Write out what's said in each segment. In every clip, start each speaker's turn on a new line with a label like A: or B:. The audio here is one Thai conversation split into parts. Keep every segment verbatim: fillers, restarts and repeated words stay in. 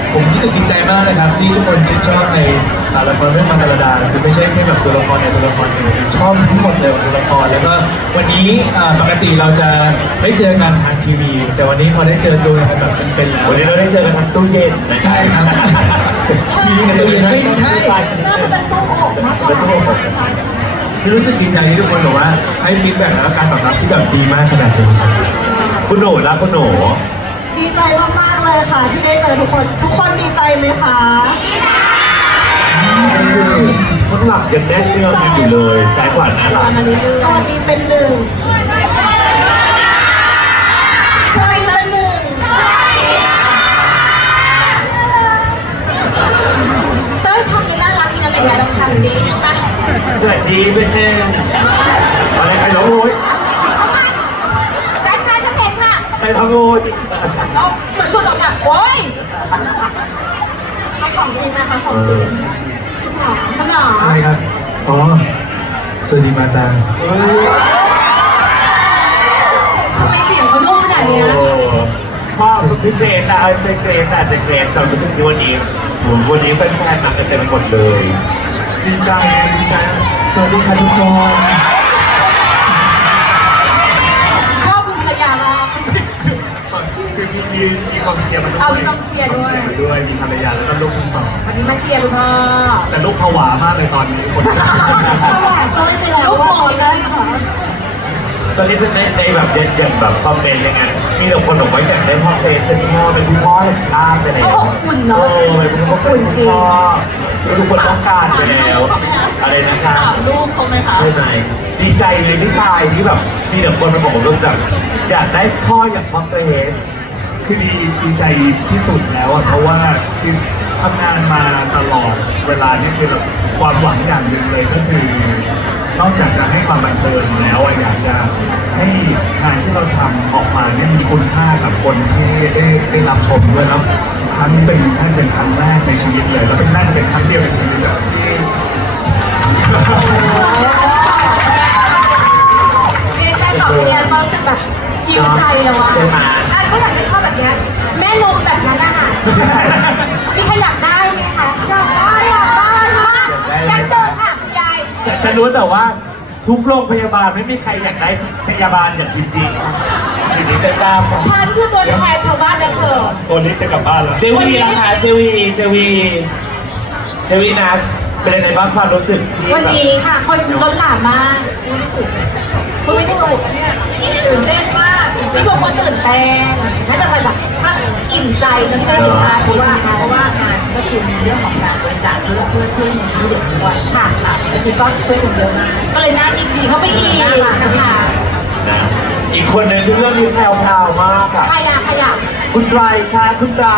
A: ผมรู้สึกดีใจมากนะครับที่ทุกคนชื่นชอบในละครเรื่องมังกรดาคือไม่ใช่แค่แบบตัวละครในตัวละครเดียวชอบทั้งหมดเลยตัวละครแล้วก็วันนี้ปกติเราจะไม่เจอกันทางทีวีแต่วันนี้พอได้เจอตัวกันแบบเป็นๆแล้ว
B: วันนี้เราได้เจอกันทางตู้เย็นนะ
A: ใช่ครับทีวีในตู้เย็นไม่ใช่
C: น่าจะเป็นตู้อบมากกว่าใช่
A: คือรู้สึกดีใจที่ทุกคนบอกว่าให้ฟีดแบ็กและการตอบรับที่แบบดีมากขนาดนี้
B: คุณหนูรักคุณหนู
C: ดีใจมากๆเลยค่ะที่ได้เจอทุกคนทุกคนดีใจไหมคะ
B: ข้างหลังยังแน่นเชื่อมอยู่เลยใจกว่าน่ารัก
C: ตอนนี้เป็นหนึ่งตอนนี้เป็นหนึ่ง
D: เต้ยทำยังน่ารักที่นั่นเลยนะลองทำดินะ
B: สวัสดีเป็นแน่อะไรใครร้องโวย
D: ด้านหน้าฉันเห็นค่ะ
B: ใครทำโวย
D: เอาเหมือนคุณตรงเนี่ยโอ้ย
C: เขาของจริงนะคะของจริงคุณหมอ
D: ทำหรอ
A: ใช่ครับอ๋อสวัสดีมาตา
D: ทำไมเสียงเขานุ่มขนาดนี้
B: โอ้พ่อพิเศษนะเจเกรนอะเจเกรนตอนรู้สึกที่วันนี้วันนี้แฟนๆมากันเต็มหมดเลย
A: ดีใจดีใจสวัสดีค่ะทุกคน
D: ชอบคุณภรรยามาก
A: คือมีมีมีกองเชียร์มาด้วย
D: เอามีกองเชียร์ด้วย
A: มาด้วยมีภรรยาแล้วก็ลูกที่สอง
D: วันนี้มาเชียร์คุณพ่อ
A: แต่ลูกผวามากเลยตอนนี้คน
C: สวัสดีเต้ยไปแล้วว่าตอนแรกค่ะ
B: ตอนนี้ในในแบบเด็ดอย่างแบบคอมเมนต์ยังไงมีแต่คนบอกว่าอยากได้พ่อเป็นเป็นพ่อเป็นคุณพ่อแห่งชาติไปแล้ว
D: เขาอบอุ่นเนาะ
B: โอ้ยเป็นพ่อเป็นคุณพ่อทุกคนต้องการไปแล้วอะไรนะคะ
D: ลูกเขาไหมคะ
B: ใช่ไหมดีใจเลยพี่ชายที่แบบมีแต่คนมาบอกว่ารู้จักอยากได้พ่ออย่างพ่อเกรซ
A: คือดีดีใจที่สุดแล้วอะเพราะว่าคือทำงานมาตลอดเวลานี่คือแบบความหวังอย่างหนึ่งเลยก็คือนอกจากจะให้ความบันเทิงแล้วอะอยากจะให้งานที่เราทำออกมาเนี่ยมีคุณค่ากับคนที่ได้ได้รับชมด้วยแล้วครั้งนี้เป็นน่าจะเป็นครั้งแรกในชีวิตเลยแล้วเป็นน่าจะเป็นครั้งเดียวในชีวิตอะที่
D: เรียนแค่ตอบเรียนความรู้สึกแบบคิวใจแล้วอะ
B: ใช่ไหม
D: อ่ะเขาอยากได้พ่อแบบเนี้ยแม่นมแบบนั้นอะค่ะมีใครอยากได้ไหมคะ
C: อยากได้อยากได้มาก
D: งั้นเจอค่ะคุณยาย
B: แต่ฉันรู้แต่ว่าทุกโรงพยาบาลไม่มีใครอยากได้พยาบาลอย่างจริงๆทีนี้จะกล้าพอ
D: ฉันคือตัวแทนชาวบ้านนะเธอ
A: โอลิฟจะกลับบ้านแล้ว
B: เจวีนะคะเจวีเจวีเจวีนะเป็นยังไงบ้างความรู้สึกที่
D: วัน
B: แบบ
D: นี้ค่ะ คนล้นหลามมากพูดไม่ถูกพูดไม่ถูกเนี่ยตื่นเต้นมากพี่กบก็ตื่นเต้นน่าจะไปแบบก็อิ่มใจตอนที่ได้เห็นภาพ
E: เพ
D: นี้
E: ราะว่า
D: ใช่ไหม
E: เพราะว่างานก็คือมีเรื่องของการบริจาคเพื่อเพื่อช่วยมูลนิธิเด็กด้วยค่ะค่ะเมื่อกี้ก็ช่วยกันเยอะมาก
D: ก็เลยน่ายินดีเข้าไปอีก
E: น่ารัก
D: นะคะ
B: นะอีกคนหนึ่งที่เรื่องนี้แพรวๆมากอะ
D: ขยะขยะ
B: คุณไตรค่ะคุณไตร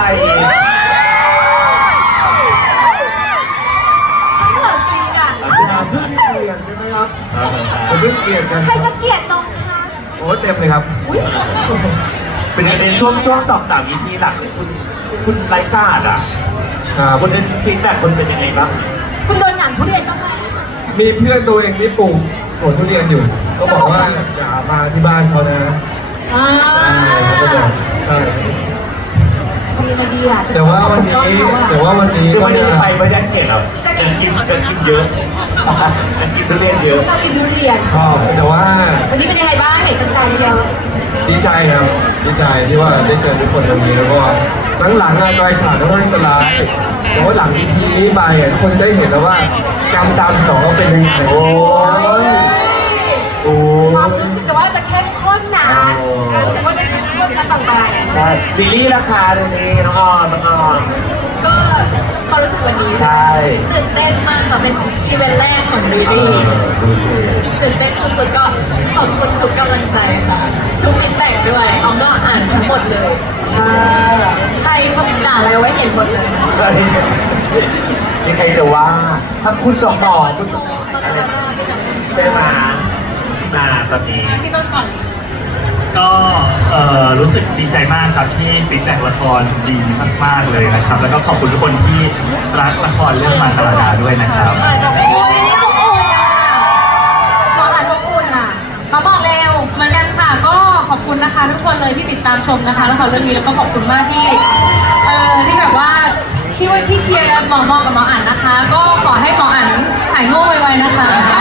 D: ฉันเขินกรีดอ่ะ
B: เพิ่งเปลี่ยนใช่ไหมครับผมเพิ่งเปลี่ยนกัน
D: ใครจะเกลียดน้องคะ
B: โอ้เต็มเลยครับ
D: อุ้ย
B: เป็นในช่วงช่วงสองสามอีพีหลังเนี่ยคุณคุณไร้กาดอ่ะคุณเป็นฟีดแบ็กคนเป็นยังไงบ้าง
D: คุณโดนหนังทุเรียนบ้างไหม
F: มีเพื่อนตัวเองที่ปลูกสวนทุเรียนอยู่ ก็บอกว่าอย่ามาที่บ้านเขานะ
D: อ่า
F: เขาก็บอกใช่
D: ทำยังไงดีอ่ะ
F: แต่ว่าวันนี้แต่ว่าวันนี้
B: คือ
F: ก็
B: ไม่ได้
F: จะ
B: ไปเพราะยันเกลียดหรอกจะกินจะกินเยอะจะกินทุเรียนเยอะ
D: ชอบกินทุเรียน
F: ชอบแต่ว่า
D: วันนี้เป็นยังไงบ้างเห็นกันใจเดียว
F: ดีใจครับดีใจที่ว่าได้เจอทุกคนวันนี้แล้วก็หลังหลังๆอะตัวไอ้ฉากก็ค่อนข้างจะร้ายแต่ว่าหลัง อี พี นี้ไปอะทุกคนจะได้เห็นแล้วว่ากรรมตามสนองเขาเป็นยังไงโอ้ยโอ้
D: ความ
F: ย
D: รู้สึกจะว่าจะเข้มข้นนะรู้สึกว่าจะเข้มข้นและบาง
B: ใช่บิลลี่ราคาเดี๋ยวนี้น้องออนน้องออน
D: ๆก็ความรู้สึกวันนี้
B: ใช่
D: ตื่นเต้นมากค่ะเป็นอีเวนต์แรกของวีดีตื่นเต้นสุดๆก็ขอบคุณทุกกำลังใจค่ะ ทุกฟีดแบ็กด้วยออมก็อ่านทั้งหมดเลยอ่าใครคอมเมนต์ด่าอะไรไว้เห็นหมดเลย
B: นี่ใครจะว่าถ้าคุณดอก
D: แต่
B: ต่อ
D: คน
B: คุณ
D: ชมตอนนั้นน่ะพี่จัง
B: ใช่ไหมนาแบบนี้
D: พี่ต้นก่อน
G: ก็เอ่อรู้สึกดีใจมากครับที่ฟีดแบ็กละครดีมากๆเลยนะครับ แล้วก็ขอบคุณทุกคนที่รักละครเรื่องมาคาราดาด้วยนะครับ
D: อุ้ยอบอุ่นอ่ะหมอหาชมอุ่นอ่ะมาบอกเร็ว
H: เหมือนกันค่ะก็ขอบคุณนะคะทุกคนเลยที่ติดตามชมนะคะละครเรื่องนี้แล้วก็ขอบคุณมากที่เอ่อที่แบบว่าหมอหมอกับหมออั๋นนะคะ ก็ขอให้หมออั๋นหายโง่ไวๆนะคะ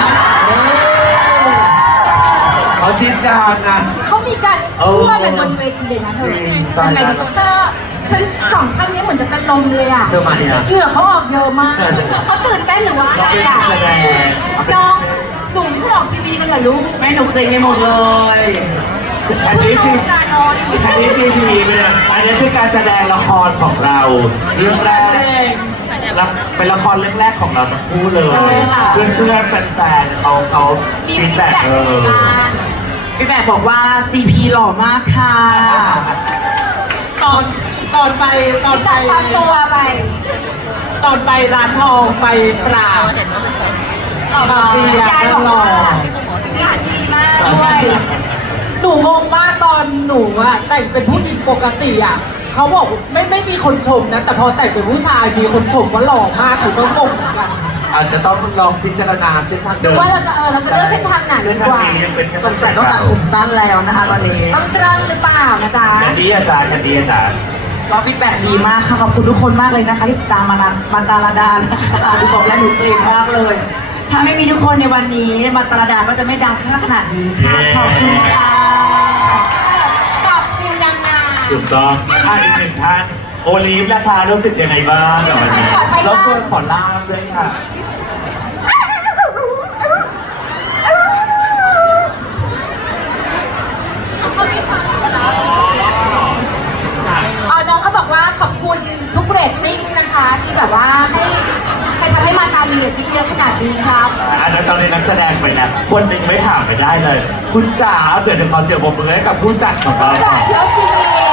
B: เขาจิตการนะ
H: เขามีการพูดกันบนเวทีเลยนะเธอ
B: จริง
H: ยังไงก็ฉันสองท่านนี้เหมือนจะเป็นลมเลยอ่ะ
B: เธอมาเนี่ย
H: เหงื่อเขาออกเยอะมากเขาตื่นเต้นหรือว่าอะไรอ่ะ
B: แสดง
H: น้องหนูไม่ได้ออกทีวีกันเหรอลูก
C: แม่หนูเกรงไปหมดเลย
B: อันนี้คือ
H: การน้อย
B: อันนี้คือทีวีเนี่ยอันนี้คือการแสดงละครของเราเรื่องแรกเป็นละครเรื่องแรกของเราทั้งคู่เลย เพื่อนเพื่อนๆแฟนๆเขาเขาฟีดแบ็กเออ
C: พี่แบบบอกว่า ซี พี หล่อมากค่ะ
E: ตอนตอนไปตอนไป
H: ตามตัวไป
E: ตอนไปร้านทองไปปราบ
H: บางทียายบอกว่างานดีมากด้วย
E: หนูงงมากตอนหนูอะแต่งเป็นผู้หญิงปกติอะเขาบอกไม่ไม่มีคนชมนะ แต่พอแต่งเป็นผู้ชายมีคนชมว่าหล่อมากหนูก็งงเหมือนกัน
B: อาจจะต้องลองพิจารณาเส้นทาง
H: ห
B: เดิ
H: รื
B: น
H: อว่าเราจะเออเราจะเลือกเส้นทางไหน
B: เส้น
H: ดี
B: ทาง
H: กว่า
B: นี้ยังเป็นเส้น
C: ต้
B: ทา
C: อง งแต่ต้องตัดผมสั้นแล้วนะคะตอนนี้
H: ต้องตรังหรือเปล่านะจ๊ะ
B: อันนี้อาจารย์อันนี้อาจารย์
C: ก็ฟีดแบ็กดีมากค่ะขอบคุณทุกคนมากเลยนะคะที่ติดตามมานานมาตาลาดานะคะดูบอกแล้วหนูเกรงมากเลย ถ้าไม่มีทุกคนในวันนี้มาตาลาดาก็จะไม่ดังขนาดนี้ค่ะขอบคุณค่ะ
H: ขอบคุณนางงาม
B: ถูกต้องอ่ะอีกหนึ่งท่านโอลิฟและพารู้สึกยังไงบ้างกับวันนี้
H: ขอใช้
B: แล้ว
H: ล่าม
B: ควรขอล่ามด้วยค่ะ
H: เออน้องเขาบอกว่าขอบคุณทุกเรตติ้งนะคะ ที่แบบว่าให้ให้ทำให้มาตาลีเรตติ้งเยอะขนาดนี้ครับ
B: อันนั้นตอนนี้นักแสดงไปแล้วคนหนึ่งไม่ถามไม่ได้เลย คุณจ๋าเดี๋ยวจะขอเสียงปรบมือให้กับผู้จัดของเราก่อน
H: แล้วสิ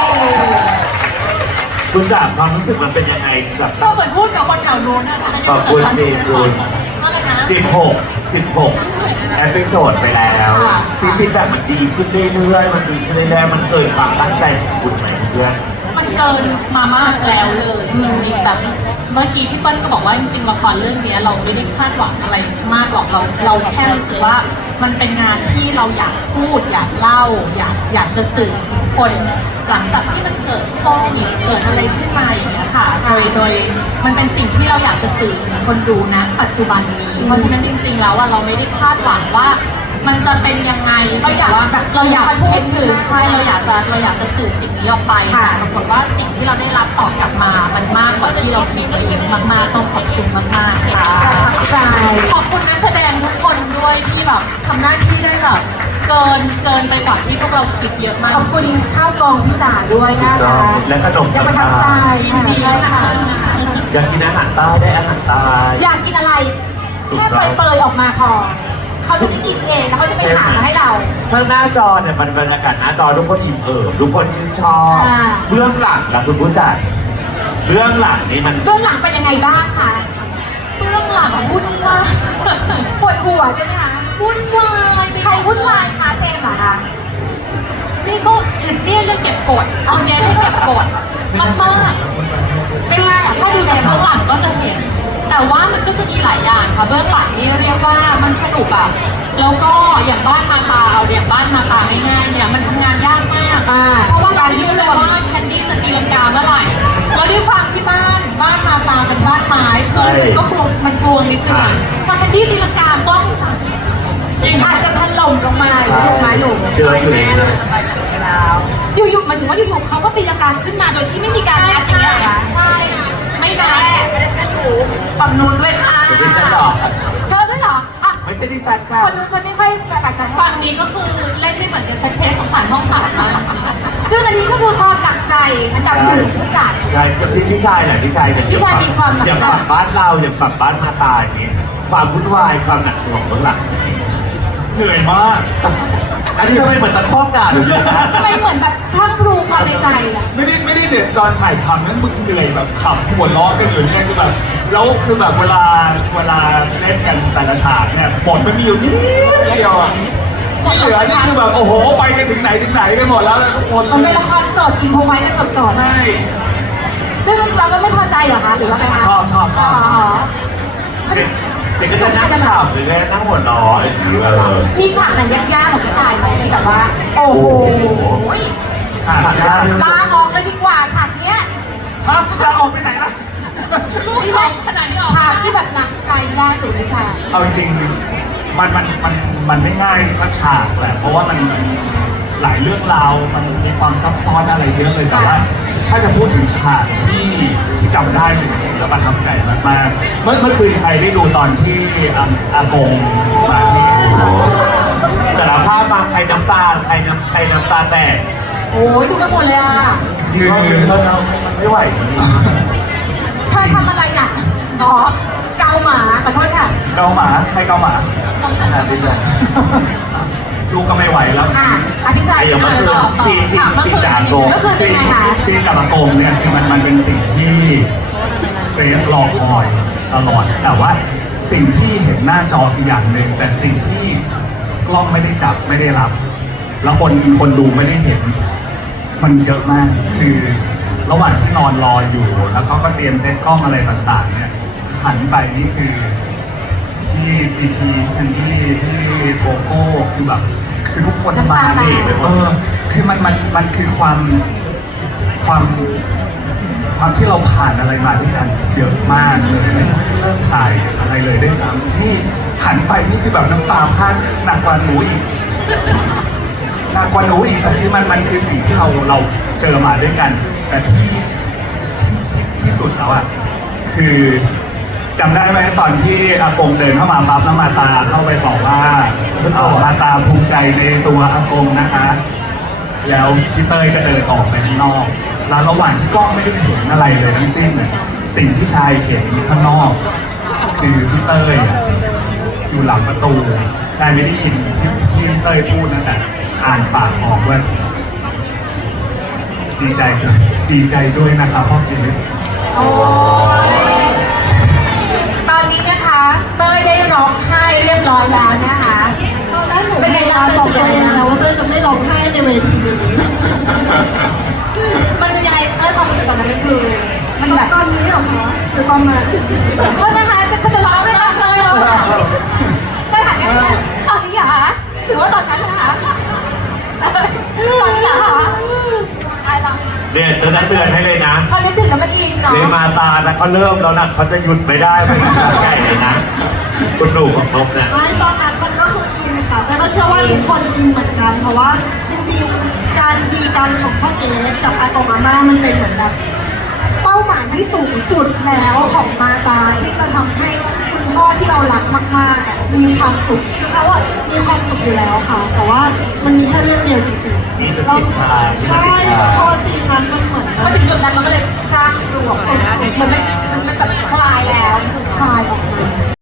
B: คุณจ๋าความรู้สึกมันเป็นยังไงแบบ
H: ก็เหมือนพูดกับคนแถวนู้นนะคะ
B: ขอบคุณทีคุณ
H: ว่าไงนะ
B: สิบหก สิบหกแอพิโซดไปแล้วที่ฟีดแบ็กมันดีขึ้นเรื่อยๆมันดีขึ้นเรื่อยๆมันเกินความตั้งใจของคุณไหมเพื่อน
D: มันเกินมามากแล้วเลยจริงๆแบบเมื่อกี้พี่เปิ้ลก็บอกว่าจริงๆละครเรื่องนี้เราไม่ได้คาดหวังอะไรมากหรอกเราเราแค่รู้สึกว่ามันเป็นงานที่เราอยากพูดอยากเล่า อยากอยากจะสื่อถึงคนหลังจากที่มันเกิดโควิดเกิดอะไรขึ้นมาอย่างเงี้ยค่ะโดยโดยมันเป็นสิ่งที่เราอยากจะสื่อถึงคนดูนะปัจจุบันนี้ เพราะฉะนั้นจริงๆแล้วว่าเราไม่ได้คาดหวังว่า มันจะเป็นยังไงเราอยากแบบเราอยากพูดถึงใช่เราอยากจะเราอยากจะสื่อสิ่งนี้ออกไปแต่ปรากฏว่าสิ่งที่เราได้รับตอบกลับมา มันมากกว่าที่เราคิดไว้เยอะมากๆต้องขอบคุณมากๆค่ะประทับใจขอบคุณนักแสดงทุกคนด้วยที่แบบทำหน้าที่ได้แบบเกินเกินไปกว่าที่พวกเราคิดเยอะมากขอบคุณข้าวกองพี่สาด้วยนะคะ
B: และขนม
H: ยังประทับใจ
D: ยินดี
H: ใช่ค่ะ
B: อยากกินอาหารใต้ได้อาหารใต้
H: อยากกินอะไรแค่เปรยๆออกมาพอเขาจะได้กินเองแล้วเขาจะไปหามาให้เรา
B: ข้างหน้าจอเนี่ยมันบรรยากาศหน้าจอทุกคนอิ่มเอิบทุกคนชื่นชอบ
H: อ่า
B: เบื้องหลังนะคุณผู้จัดเบื้องหลังนี่มัน
H: เบื้องหลังเป็นยังไงบ้างคะ
D: เบื้องหลังวุ่นวาย
H: ปวดหัวใช่ไหมคะ
D: วุ่นวาย
H: ใครวุ่นวายคะเจมส์เหรอคะ
D: นี่ก็อึดเนี่ยเรื่องเก็บกดเอาเนี้ยเรื่องเก็บกดมากมากๆเป็นไงอะถ้าดูจากเบื้องหลังก็จะเห็น แต่ว่ามันก็จะมีหลายอย่างค่ะเบื้องหลังนี่เรียกว่ามันสนุกอะแล้วก็อย่างบ้านมาตาเอาอย่างบ้านมาตาง่ายๆเนี่ยมันทำงานยากมาก
H: อ่า
D: เพราะว่าเราไม่รู้เลยว่าแคนดี้จะตีลังกาเมื่อไหร่แล้วด้วยความที่บ้านบ้านมาตาเป็นบ้านไม้คือมันก็กลัวมันกลัวนิดนึงอะพอแคนดี้ตีลังกากล้องสั่น
H: อาจจะถล่มลงมาถูกไหมหนู
B: เจออยู่
C: แม่เลยไปแล้ว
H: อยู่ๆหมายถึงว่าอยู่ๆเขาก็ตีลังกาขึ้นมาโดยที่ไม่มีการนัดอย่างเงี้ยเหรอคะ
D: ใช่ ไม่ได้
C: แม่ไม่ได้แค่หนูฝั่งนู้นด้วยค่ะ
B: ไม่ใช่หรอก
H: เธอด้วยเหรออ่ะ
B: ไม่ใช่ดิฉันค่ะ
H: คนนู้นฉันไม่ค่อยแปลกใจให้
D: ฝั่งนี้ก็คือเล่นไม่เหมือนกับเซตเพสสงสารห้องตัดมาก
H: ซึ่งอันนี้ก็คือความหนักใจอันดับหนึ่งของผู้จัด
B: ใช่จะพี่พี่ชายแหละพี่ชายจะ
H: พี่ชายมีความหนักใจ
B: อย่างฝั่งบ้านเราอย่างฝั่งบ้านมาตายอย่างนี้ความวุ่นวายความหนักหน่วงเบื้องหลัง
A: เหนื่อยมาก
B: อันนี้ทำไมเหมือนตะคอกด่าหรือเปล่า
H: ทำไมเหมือนแบบพรั่งพรูความในใจอะ
A: ไม่ได้ไม่ได้เหนื่อยตอนถ่ายทำนั้นมึงเหนื่อยแบบขับหัวล้อกันอยู่เนี่ยคือแบบแล้วคือแบบเวลาเวลาเล่นกันแต่ละฉากเนี่ยบทมันมีอยู่นิดเดียวอ่ะที่เหลือนี่คือแบบโอ้โหไปกันถึงไหนถึงไหนกันหมดแล้วทุกคน
H: มันเป็นละครสดอินโฟไว้กันสด
A: ใช่
H: ๆซึ่งเราก็ไม่พอใจเหรอคะหรือว่าไงคะ
A: ชอบชอบชอบชอบ
H: ฉัน
B: เด็กก็จะนั่งข่าวหรือไงนั่งหัวล้ออย่างนี้เออ
H: มีฉากไหนยากๆของผู้ชายไหมที่แบบว่า โอ้โห
B: ฉากหน้าเรื่อง
H: ลาออกเลยดีกว่าฉากเนี้ย
B: ท
A: ฮะจะออกไปไหนล่ะ
H: ลูกชายขนาดนี้ออกฉากที่แบบหนักใจมากสุดในฉาก
A: เอาจริงๆมันมันมันมันไม่ง่ายสักฉากแหละเพราะว่ามันหลายเรื่องราวมันมีความซับซ้อนอะไรเยอะเลยแต่ว่าถ้าจะพูดถึงฉากที่ที่จำได้จริงๆแล้วประทับใจมากๆเมื่อเมื่อคืนใครได้ดูตอนที่อาอากงมาที่
B: สารภาพมาใครน้ำตาใครน้ำใครน้ำตาแตก
H: โอ้ยดูกันหมดเลยอ่ะ
A: คือ
B: เราเรามันไม่ไหว
H: เธอทำอะไรน่ะอ๋อเกาหมาขอโทษค่ะ
A: เกาหมาใครเกาหมาใช่พี่แจ๊คดูก็ไม่ไหวแล้ว
H: อ่ะอภิชัย
B: ไอ้ยังไม่คือ
H: ต่อต่อ
B: ทีมทีม
H: ค่ะเมื่อ
B: ทีม
H: คืน
B: จานโก
H: ก็คือยังไงคะ
A: ซีนกับอากงเนี่ยคือมันมันเป็นสิ่งที่เกรซรอคอยตลอด แต่ว่าสิ่งที่เห็นหน้าจอคืออย่างหนึ่งแต่สิ่งที่กล้องไม่ได้จับไม่ได้รับ แล้วคนคนดูไม่ได้เห็น มันเยอะมากคือระหว่างที่นอนรออยู่ แล้วเขาก็เตรียมเซตกล้องอะไรต่างๆ เนี่ยหันไปนี่คือที่ทีทีทันที่ที่โกโก้คือแบบคือทุกคนมาดิเออคือมันมันมันคือความความความที่เราผ่านอะไรมาด้วยกันเยอะมากเลยไม่ต้องเริ่มถ่ายอะไรเลยได้วยซ้ำนี่หันไปนี่คือแบบน้ำตาพังหนักกว่าหนูอีก หนักกว่าหนูอีกแต่คือมันมันคือสิ่งที่เราเราเจอมาด้วยกัน แต่ที่ที่ที่ที่สุดแล้วอ่ะคือจำได้ไหมตอนที่อากงเดินเข้ามาปั๊บแล้วมาตาเข้าไปบอกว่าเอามาตาภูมิใจในตัวอากงนะคะ แล้วพี่เต้ยก็เดินออกไปข้างนอก แล้วระหว่างที่กล้องไม่ได้เห็นอะไรเลยทั้งสิ้นเลยสิ่งที่ชายเห็นข้างนอก คือพี่เต้ยอะอยู่หลังประตูชายไม่ได้ยินที่ที่พี่เต้ยพูดนะแต่อ่านปากออกว่าดีใจดีใจด้วยนะครับพ่อเกศ
H: โอ้ยตอนนี้นะคะเต้ยได้ร้องไห้เรียบร้อยแล้วนะคะ
I: ตอนแรกหนูพยายามบอกตัวเองแล้วว่าเต้ยจะไม่ร้องไห้ในเวทีนี้
H: มันเป็นยังไงเต้ยความรู้สึกตอนนั้นมันคือ มันแบบ
I: ตอนนี้เหรอคะหรือตอนนั้น
H: โทษนะคะฉันฉันจะร้องได้ไหมเต้ยร้องค่ะเต้ยถามกันว่าตอนนี้เหรอคะหรือว่าตอนนั้นนะคะตอนนี้เหรอคะตายแล้ว
B: เนี่ยจะเตือนให้เลยนะ
H: พอนึกถึงแล้วมันอินเนาะ
B: เจมาตานะเขาเริ่มแล้วนะเขาจะหยุดไม่ได้เป็นใกล้เลยนะคุณหนูของนกเนี่ย
I: ไม่ตอนนั้นมันก็คืออินค่ะแต่ก็เชื่อว่าทุกคนอินเหมือนกัน เพราะว่าจริงๆการดีกันของพ่อเกศกับอากงอาม่ามันเป็นเหมือนแบบเป้าหมายที่สูงสุดแล้วของมาตาที่จะทำให้คุณพ่อที่เรารักมากๆอะมีความสุขคือเขาอะมีความสุขอยู่แล้วค่ะ แต่ว่ามันมีแค่เรื่องเดียวจริง
B: มี
I: ๆ
B: แต่
I: เรา
B: ผิดพลาด
I: ใช่พอซีนนั้นมันเหมือนแบ
H: พอบ ถึงจุดนั้นมันก็เลยสร้างรวม
I: สดใส